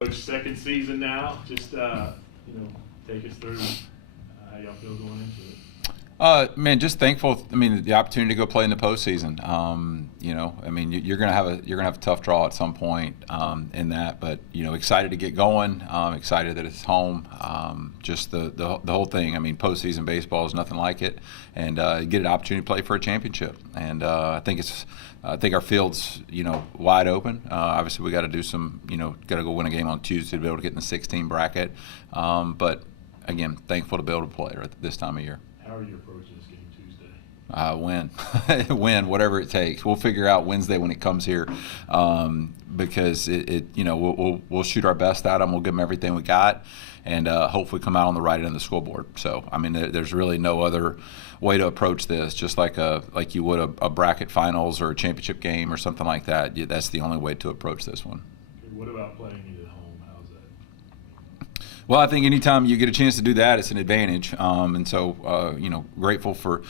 Coach, second season now. Just take us through how y'all feel going into it. Man, just thankful. I mean, the opportunity to go play in the postseason. You're gonna have a tough draw at some point in that, but excited to get going. Excited that it's home. Just the whole thing. I mean, postseason baseball is nothing like it, and get an opportunity to play for a championship. And I think our field's wide open. Obviously, we got to do some. Got to go win a game on Tuesday to be able to get in the 16 bracket. But again, thankful to be able to play at this time of year. How are you approaching this game Tuesday? Win, whatever it takes. We'll figure out Wednesday when it comes here, because we'll shoot our best at them. We'll give them everything we got, and hopefully come out on the right end of the scoreboard. So I mean, there's really no other way to approach this. Just like you would a bracket finals or a championship game or something like that. That's the only way to approach this one. Okay, what about playing it at home? How's that? Well, I think anytime you get a chance to do that, it's an advantage. And so, grateful for,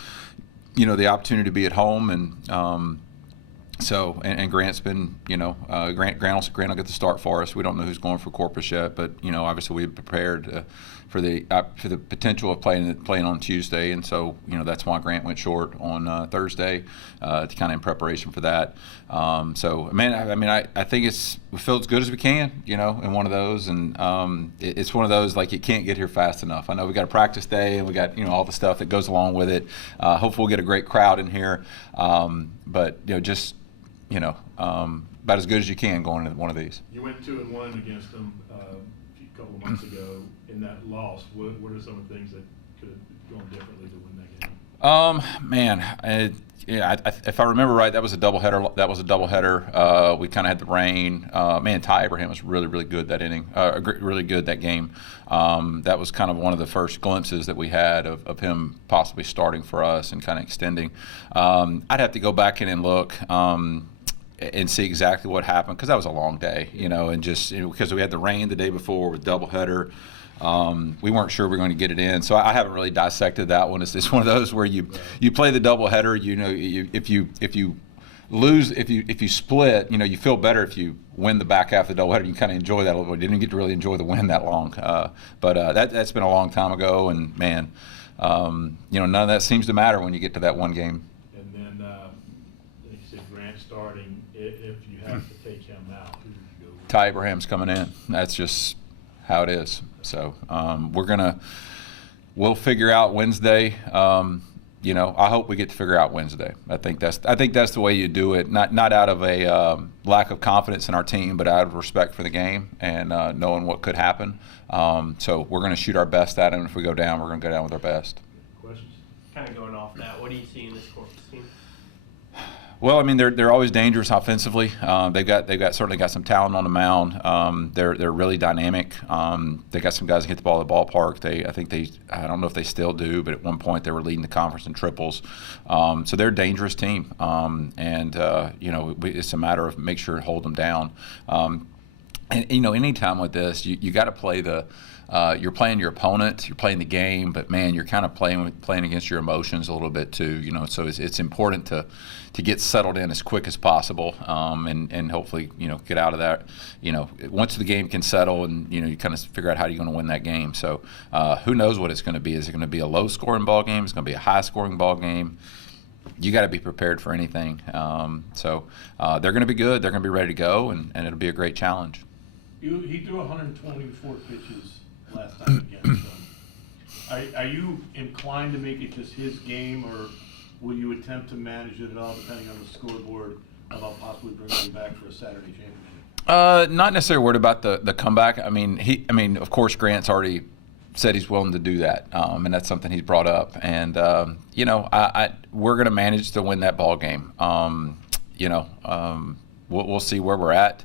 the opportunity to be at home. And and Grant's been, Grant will get the start for us. We don't know who's going for Corpus yet, but, obviously we've prepared for the potential of playing on Tuesday. And so, that's why Grant went short on Thursday, to kind of in preparation for that. I think we feel as good as we can, in one of those. And it's one of those, like, you can't get here fast enough. I know we got a practice day and we got, all the stuff that goes along with it. Hopefully we'll get a great crowd in here. About as good as you can going into one of these. You went 2-1 against them a couple of months ago in that loss. What are some of the things that could have gone differently to win that game? If I remember right, that was a doubleheader. We kind of had the rain. Ty Abraham was really, really good that inning. Really good that game. That was kind of one of the first glimpses that we had of him possibly starting for us and kind of extending. I'd have to go back in and look. And see exactly what happened, because that was a long day, and just because we had the rain the day before with doubleheader, we weren't sure we were going to get it in. So I haven't really dissected that one. It's one of those where you play the doubleheader. If you split, you feel better if you win the back half of the doubleheader. You kind of enjoy that a little bit. Didn't get to really enjoy the win that long, but that's been a long time ago. And man, none of that seems to matter when you get to that one game. And then you said Grant starting. If you have to take him out, who would you go with? Ty Abraham's coming in. That's just how it is. So we'll figure out Wednesday. I hope we get to figure out Wednesday. I think that's the way you do it. Not out of a lack of confidence in our team, but out of respect for the game and knowing what could happen. So we're going to shoot our best at it. And if we go down, we're going to go down with our best. Questions? Kind of going off that, what do you see in this Corpus team? Well, I mean, they're always dangerous offensively. They've certainly got some talent on the mound. They're really dynamic. They got some guys that hit the ball at the ballpark. I don't know if they still do, but at one point they were leading the conference in triples. So they're a dangerous team. It's a matter of make sure to hold them down. Any time with this, you got to play you're playing your opponent, you're playing the game, but man, you're kind of playing against your emotions a little bit too. So it's important to get settled in as quick as possible, and hopefully get out of that. Once the game can settle, and you kind of figure out how you're going to win that game. So who knows what it's going to be? Is it going to be a low-scoring ball game? Is it going to be a high-scoring ball game? You got to be prepared for anything. They're going to be good. They're going to be ready to go, and it'll be a great challenge. He threw 124 pitches last time against them. Are you inclined to make it just his game, or will you attempt to manage it at all, depending on the scoreboard, about possibly bringing him back for a Saturday championship? Not necessarily worried about the comeback. I mean, of course, Grant's already said he's willing to do that, and that's something he's brought up. And we're going to manage to win that ball game. We'll see where we're at.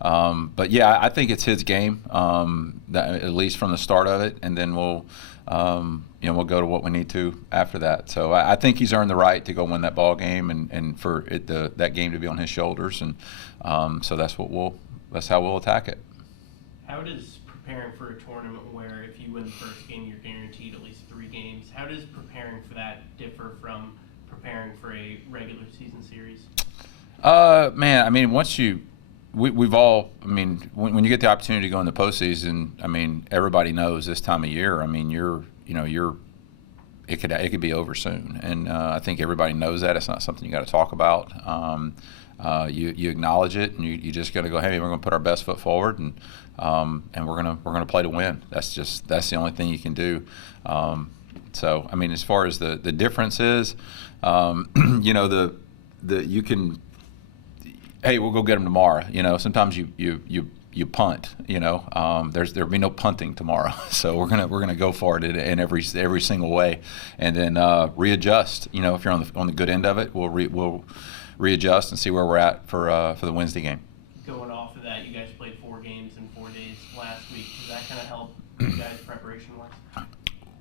But yeah, I think it's his game, at least from the start of it, and then we'll go to what we need to after that. So I think he's earned the right to go win that ball game, and for that game to be on his shoulders, and so that's how we'll attack it. How does preparing for a tournament where if you win the first game, you're guaranteed at least 3 games? How does preparing for that differ from preparing for a regular season series? Man, I mean, once you we've all, I mean, when you get the opportunity to go in the postseason, I mean, everybody knows this time of year. I mean, it could be over soon, and I think everybody knows that. It's not something you got to talk about. You acknowledge it, and you just got to go, hey, we're going to put our best foot forward, and we're gonna play to win. That's the only thing you can do. So I mean, as far as the difference is, you can. Hey, we'll go get them tomorrow. Sometimes you punt. There'll be no punting tomorrow. So we're gonna go for it in every single way, and then readjust. If you're on the good end of it, we'll readjust and see where we're at for the Wednesday game. Going off of that, you guys played 4 games in 4 days last week. Does that kind of help you guys preparation-wise?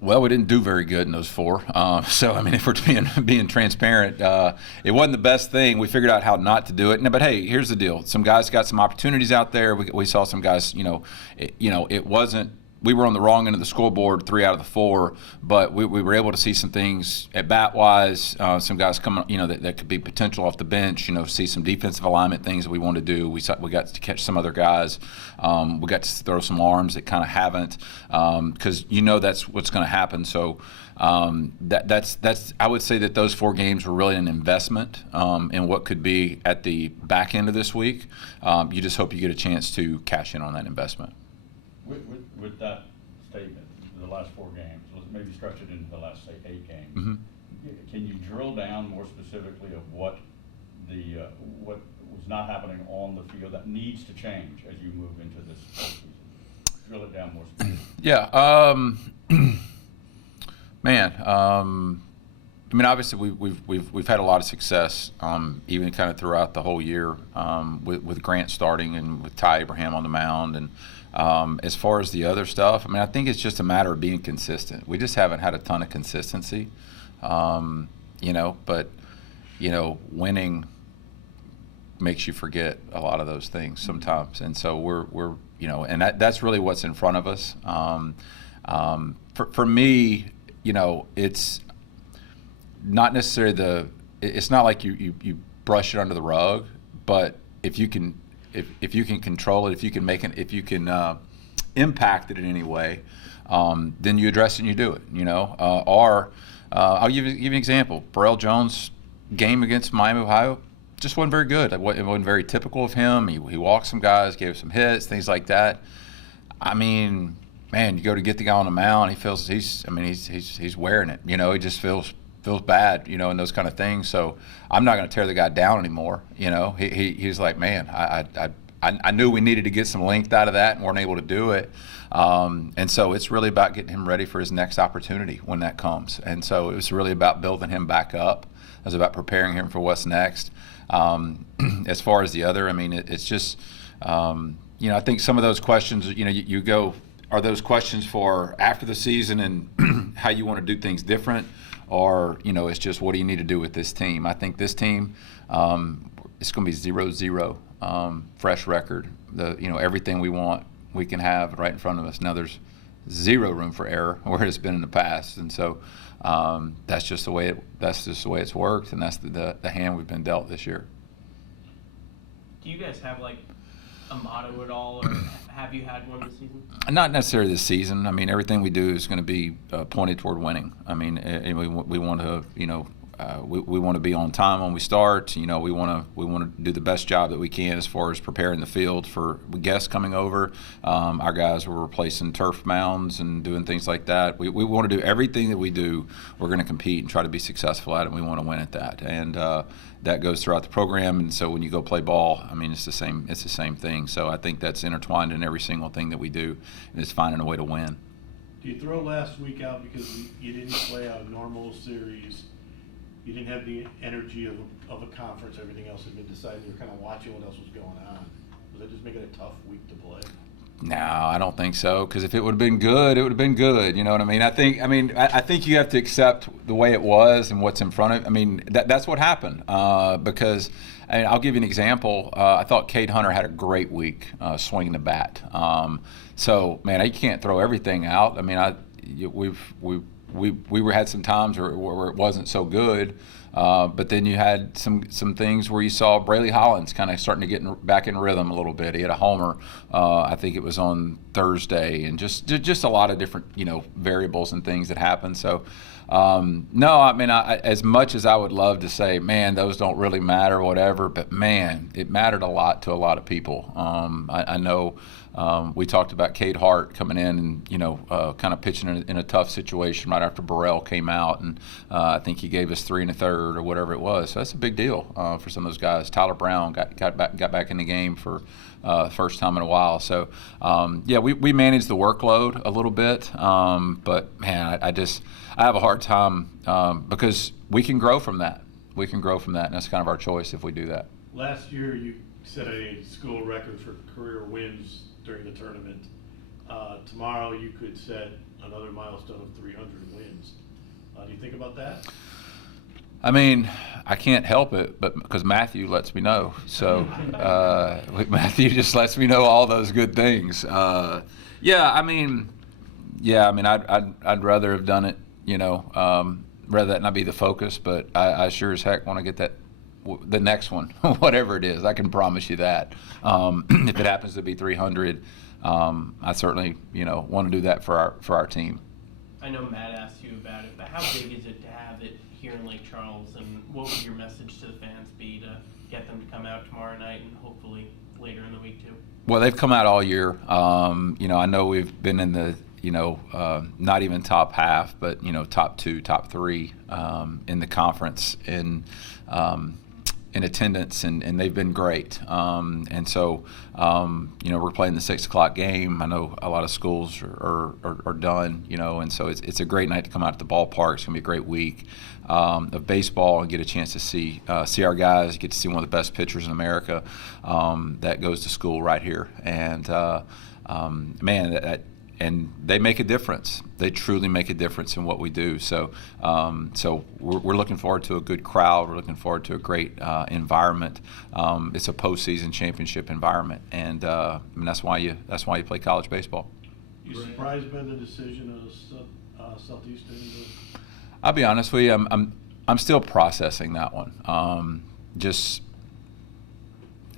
Well, we didn't do very good in those 4. So, I mean, if we're being transparent, it wasn't the best thing. We figured out how not to do it. But hey, here's the deal: some guys got some opportunities out there. We saw some guys. It wasn't. We were on the wrong end of the scoreboard 3 out of the 4, but we were able to see some things at bat wise. Some guys coming, that could be potential off the bench. See some defensive alignment things that we want to do. We got to catch some other guys. We got to throw some arms that kind of haven't, because that's what's going to happen. So that's I would say that those 4 games were really an investment in what could be at the back end of this week. You just hope you get a chance to cash in on that investment. With that statement, the last 4 games, let's maybe stretch it into the last, say, 8 games. Mm-hmm. Can you drill down more specifically of what was not happening on the field that needs to change as you move into this postseason? Drill it down more specifically. Yeah. Man. I mean, obviously we've had a lot of success, even kind of throughout the whole year, with Grant starting and with Ty Abraham on the mound. And as far as the other stuff, I mean, I think it's just a matter of being consistent. We just haven't had a ton of consistency, but winning makes you forget a lot of those things sometimes. And so we're and that's really what's in front of us. For me, it's not necessarily it's not like you brush it under the rug, but if you can control it, if you can impact it in any way, then you address it and you do it. I'll give you an example. Burrell Jones' game against Miami, Ohio, just wasn't very good. It wasn't very typical of him. He walked some guys, gave some hits, things like that. I mean, man, you go to get the guy on the mound, he feels he's wearing it. He just feels bad, and those kind of things. So I'm not going to tear the guy down anymore. He's like, man, I knew we needed to get some length out of that and weren't able to do it. And so it's really about getting him ready for his next opportunity when that comes. And so it was really about building him back up. It was about preparing him for what's next. As far as the other, I mean, it's just, I think some of those questions, you go, are those questions for after the season and how you want to do things different? Or, it's just what do you need to do with this team? I think this team, it's going to be 0-0, fresh record. Everything we want, we can have right in front of us. Now there's 0 room for error where it's been in the past, and so that's just the way it's worked, and that's the hand we've been dealt this year. Do you guys have like a motto at all, or have you had one this season? Not necessarily this season. I mean, everything we do is going to be pointed toward winning. I mean, we want to, we want to be on time when we start. We want to do the best job that we can as far as preparing the field for guests coming over. Our guys were replacing turf mounds and doing things like that. We want to do everything that we do. We're going to compete and try to be successful at it. And we want to win at that. And that goes throughout the program. And so when you go play ball, I mean, it's the same thing. So I think that's intertwined in every single thing that we do, and it's finding a way to win. Do you throw last week out because you didn't play a normal series? You didn't have the energy of a conference. Everything else had been decided. You're kind of watching what else was going on. Was that just making it a tough week to play? No, I don't think so. Because if it would have been good, it would have been good. You know what I mean? I think you have to accept the way it was and what's in front of. I mean, that's what happened. Because I'll give you an example. I thought Cade Hunter had a great week swinging the bat. So man, you can't throw everything out. I mean, had some times where it wasn't so good. But then you had some things where you saw Brayley Hollins kind of starting to get back in rhythm a little bit. He had a homer, I think it was on Thursday, and just a lot of different variables and things that happened. So no, I mean, as much as I would love to say, man, those don't really matter, whatever, but man, it mattered a lot to a lot of people. I know. We talked about Cade Hart coming in and kind of pitching in a tough situation right after Burrell came out, and I think he gave us 3 1/3 or whatever it was. So that's a big deal for some of those guys. Tyler Brown got back in the game for first time in a while. So yeah, we managed the workload a little bit, but man, I have a hard time because we can grow from that. We can grow from that, and that's kind of our choice if we do that. Last year, you set a school record for career wins during the tournament. Tomorrow, you could set another milestone of 300 wins. Do you think about that? I mean, I can't help it, but because Matthew lets me know. So Matthew just lets me know all those good things. I mean, I'd rather have done it. Rather that not be the focus, but I sure as heck want to get that. The next one, whatever it is, I can promise you that. If it happens to be 300, I certainly, want to do that for our team. I know Matt asked you about it, but how big is it to have it here in Lake Charles, and what would your message to the fans be to get them to come out tomorrow night and hopefully later in the week too? Well, they've come out all year. I know we've been in the, not even top half, but top 2, top 3 in the conference in attendance, and they've been great. And so, we're playing the 6 o'clock game. I know a lot of schools are done, and so it's a great night to come out to the ballpark. It's going to be a great week of baseball and get a chance to see our guys, get to see one of the best pitchers in America that goes to school right here. And, man, and they make a difference. They truly make a difference in what we do. So, we're looking forward to a good crowd. We're looking forward to a great environment. It's a postseason championship environment, and that's why you play college baseball. You surprised by the decision of Southeastern? I'll be honest with you. I'm still processing that one.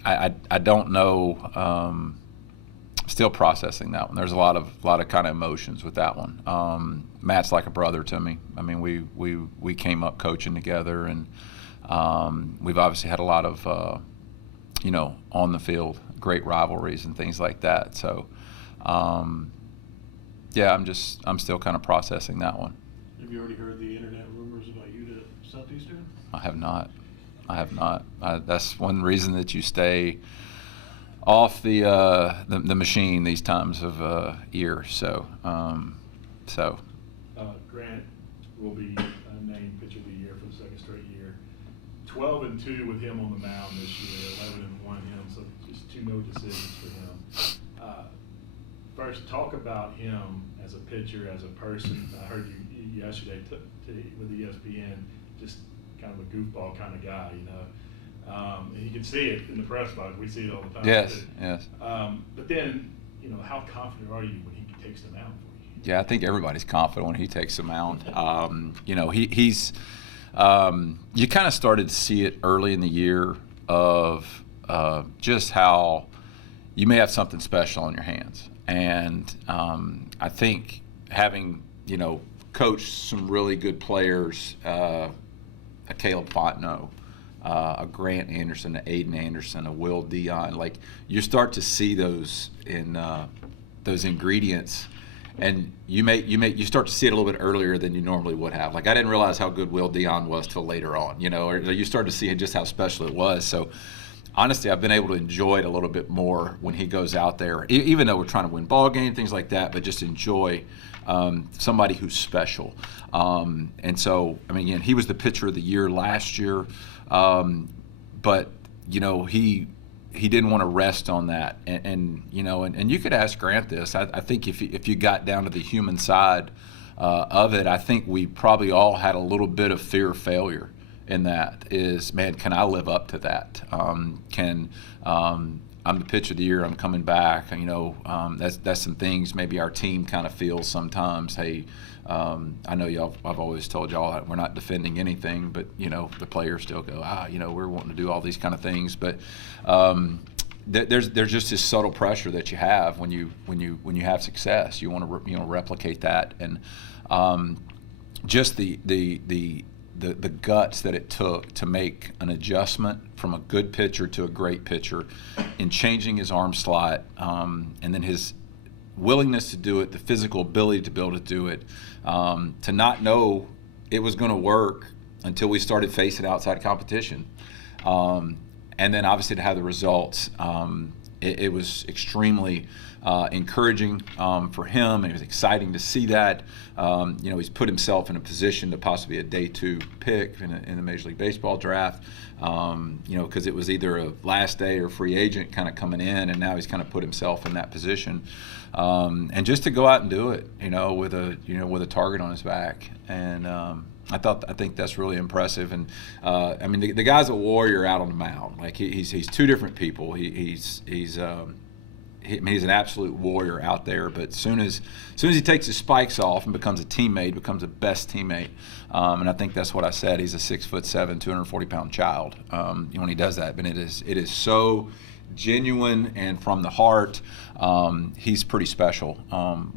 I don't know. Still processing that one. There's a lot of kind of emotions with that one. Matt's like a brother to me. I mean, we came up coaching together, and we've obviously had a lot of on the field great rivalries and things like that. So yeah, I'm still kind of processing that one. Have you already heard the internet rumors about you to Southeastern? I have not. That's one reason that you stay off the machine these times of year. So Grant will be named pitcher of the year for the second straight year. 12-2 with him on the mound this year. 11-1 him. So just 2 no decisions for him. First, talk about him as a pitcher, as a person. I heard you yesterday with ESPN, just kind of a goofball kind of guy, and you can see it in the press box. We see it all the time. Yes. But then, how confident are you when he takes the mound for you? Yeah, I think everybody's confident when he takes the mound. He's you kind of started to see it early in the year of just how you may have something special on your hands. And I think having, coached some really good players, a Caleb Fontenot, a Grant Anderson, a Aiden Anderson, a Will Dion, like you start to see those in those ingredients, and you start to see it a little bit earlier than you normally would have. Like I didn't realize how good Will Dion was till later on, or you start to see just how special it was. So honestly, I've been able to enjoy it a little bit more when he goes out there, even though we're trying to win ball games, things like that, but just enjoy somebody who's special. And so, I mean, again, he was the pitcher of the year last year, but he didn't want to rest on that. And you could ask Grant this. I think if you got down to the human side of it, I think we probably all had a little bit of fear of failure. In that is, man, can I live up to that? I'm the pitcher of the year. I'm coming back. That's some things maybe our team kind of feels sometimes. Hey, I know I've always told y'all that we're not defending anything, but the players still go, we're wanting to do all these kind of things. But there's just this subtle pressure that you have when you have success. You want to replicate that, and just the guts that it took to make an adjustment from a good pitcher to a great pitcher in changing his arm slot, and then his willingness to do it, the physical ability to be able to do it, to not know it was going to work until we started facing outside competition. And then obviously to have the results, it was extremely encouraging for him, and it was exciting to see that. He's put himself in a position to possibly be a day 2 pick in the Major League Baseball draft, because it was either a last day or free agent kind of coming in, and now he's kind of put himself in that position. And just to go out and do it, with a target on his back, and I think that's really impressive. And the guy's a warrior out on the mound. Like he's two different people. He's an absolute warrior out there. But as soon as he takes his spikes off and becomes a teammate, becomes a best teammate. And I think that's what I said. He's a 6'7", 240-pound child. When he does that, but it is so genuine and from the heart. He's pretty special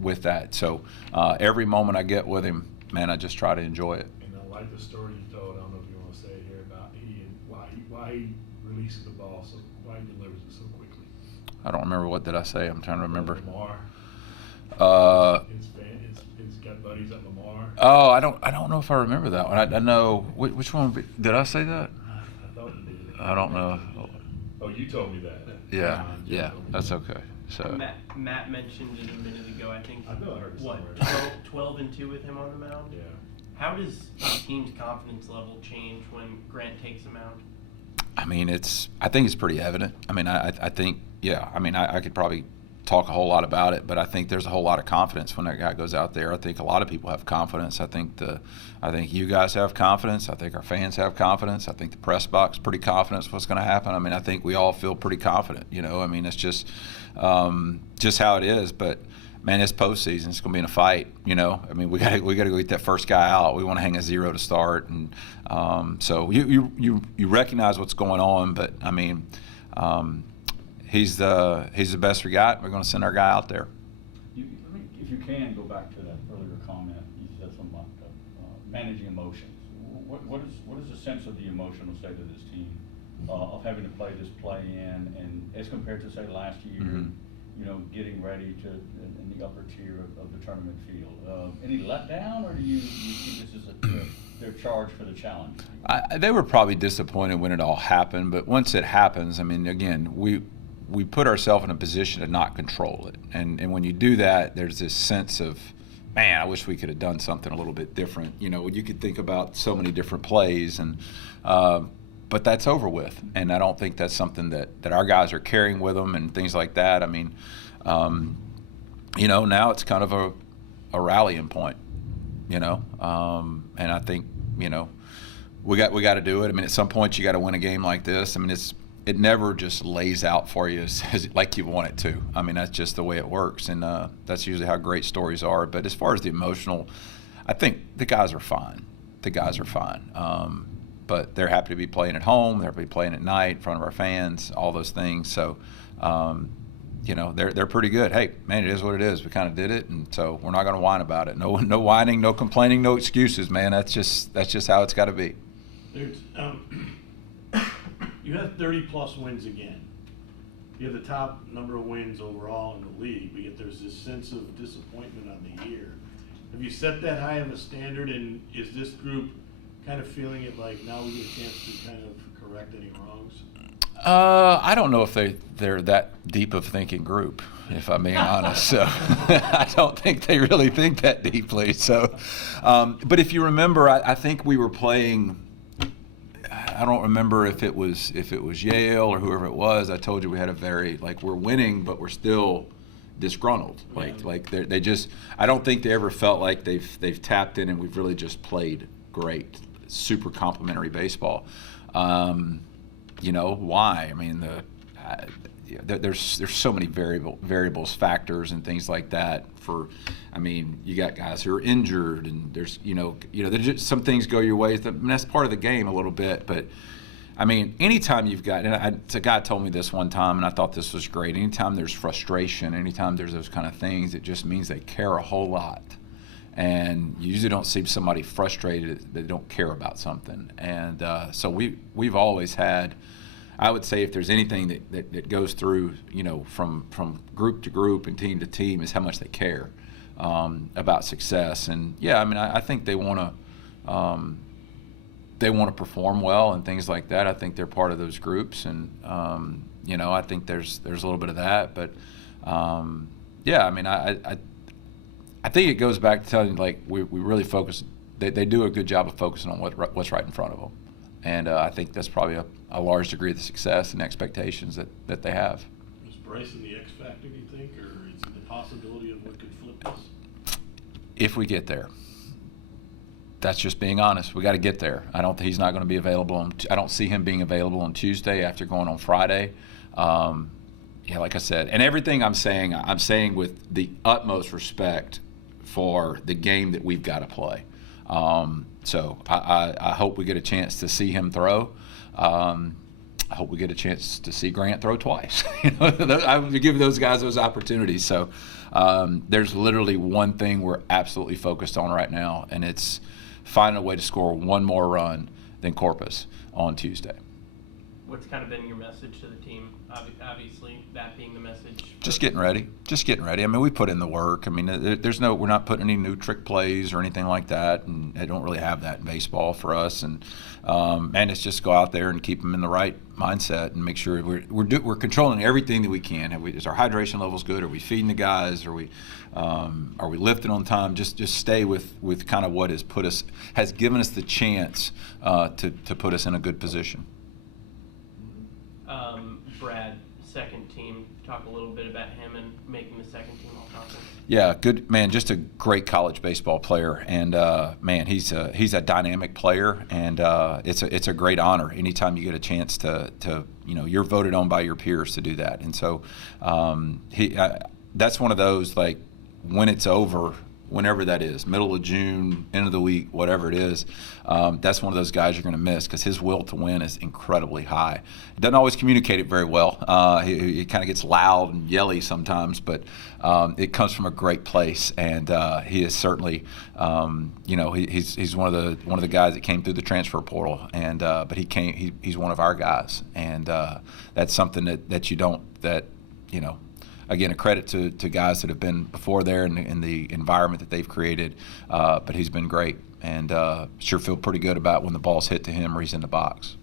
with that. So every moment I get with him, man, I just try to enjoy it. And I like the story you told. I don't know if you want to say it here about why he releases the ball, so why he delivers it so quickly. I don't remember, what did I say? I'm trying to remember. Lamar. He's got buddies at Lamar. Oh, I don't know if I remember that one. I know which one did I say that? I thought you did. I don't know. Oh, you told me that. Yeah, that's okay. So Matt mentioned it a minute ago. I think. I know I heard it What, somewhere. 12-2 with him on the mound? Yeah. How does the team's confidence level change when Grant takes the mound? I think it's pretty evident. I think, yeah. I could probably talk a whole lot about it, but I think there's a whole lot of confidence when that guy goes out there. I think a lot of people have confidence. I think you guys have confidence. I think our fans have confidence. I think the press box pretty confident what's going to happen. I think we all feel pretty confident. It's just how it is. But man, it's postseason. It's going to be in a fight. We got to go get that first guy out. We want to hang a 0 to start, and so you recognize what's going on. But he's the best we got. We're going to send our guy out there. If you can go back to that earlier comment, you said something about managing emotions. What is the sense of the emotional state of this team of having to play this play-in, and as compared to say last year, getting ready to in the upper tier of the tournament field? Any letdown, or do you see this as their charge for the challenge? They were probably disappointed when it all happened, but once it happens, again, we put ourselves in a position to not control it, and when you do that, there's this sense of, man, I wish we could have done something a little bit different. You could think about so many different plays, and but that's over with, and I don't think that's something that our guys are carrying with them and things like that. Now it's kind of a rallying point, and I think we got to do it. At some point you got to win a game like this. It never just lays out for you like you want it to. That's just the way it works, and that's usually how great stories are. But as far as the emotional, I think the guys are fine. But they're happy to be playing at home. They're happy to be playing at night in front of our fans, all those things. So, they're pretty good. Hey, man, it is what it is. We kind of did it, and so we're not going to whine about it. No whining, no complaining, no excuses, man. That's just how it's got to be. You have 30-plus wins again. You have the top number of wins overall in the league, but yet there's this sense of disappointment on the year. Have you set that high of a standard, and is this group kind of feeling it like now we get a chance to kind of correct any wrongs? I don't know if they're that deep of thinking group, if I'm being honest. So I don't think they really think that deeply. So, but if you remember, I think we were playing. I don't remember if it was Yale or whoever it was. I told you we had a very we're winning, but we're still disgruntled. They just. I don't think they ever felt like they've tapped in and we've really just played great, super complimentary baseball. Why? there's so many variables, factors, and things like that. I mean, you got guys who are injured, and there's there's just some things go your way. That's part of the game a little bit, but. I mean, anytime you've got, and a guy told me this one time, and I thought this was great. Anytime there's frustration, anytime there's those kind of things, it just means they care a whole lot. And you usually don't see somebody frustrated that don't care about something. And so we've always had, I would say, if there's anything that goes through, from group to group and team to team, is how much they care about success. And yeah, I mean, I think they want to perform well and things like that. I think they're part of those groups, and I think there's a little bit of that. But yeah, I mean, I think it goes back to telling you, like, we really focus. They do a good job of focusing on what's right in front of them, and I think that's probably a large degree of the success and expectations that they have. Is Bryson the X factor, do you think, or is it the possibility of what could flip this? If we get there. That's just being honest. We got to get there. He's not going to be available. I don't see him being available on Tuesday after going on Friday. Yeah, like I said, and everything I'm saying with the utmost respect for the game that we've got to play. So I hope we get a chance to see him throw. I hope we get a chance to see Grant throw twice. I would give those guys those opportunities. So there's literally one thing we're absolutely focused on right now, and it's finding a way to score one more run than Corpus on Tuesday. What's kind of been your message to the team? Obviously, that being the message. Just getting ready. I mean, we put in the work. I mean, we're not putting any new trick plays or anything like that, and they don't really have that in baseball for us. And it's just go out there and keep them in the right mindset and make sure we're controlling everything that we can. Is our hydration levels good? Are we feeding the guys? Are we lifting on time? Just stay with kind of what has given us the chance to put us in a good position. Brad, second team, talk a little bit about him and making the second team all-conference. Yeah, good man. Just a great college baseball player, and man, he's a dynamic player, and it's a great honor anytime you get a chance to you're voted on by your peers to do that, and so that's one of those, like, when it's over, whenever that is, middle of June, end of the week, whatever it is, that's one of those guys you're going to miss because his will to win is incredibly high. He doesn't always communicate it very well. He kind of gets loud and yelly sometimes, but it comes from a great place, and he is certainly, he's one of the guys that came through the transfer portal, and but he's one of our guys, and that's something that again, a credit to guys that have been before there in the environment that they've created, but he's been great, and sure feel pretty good about when the ball's hit to him or he's in the box.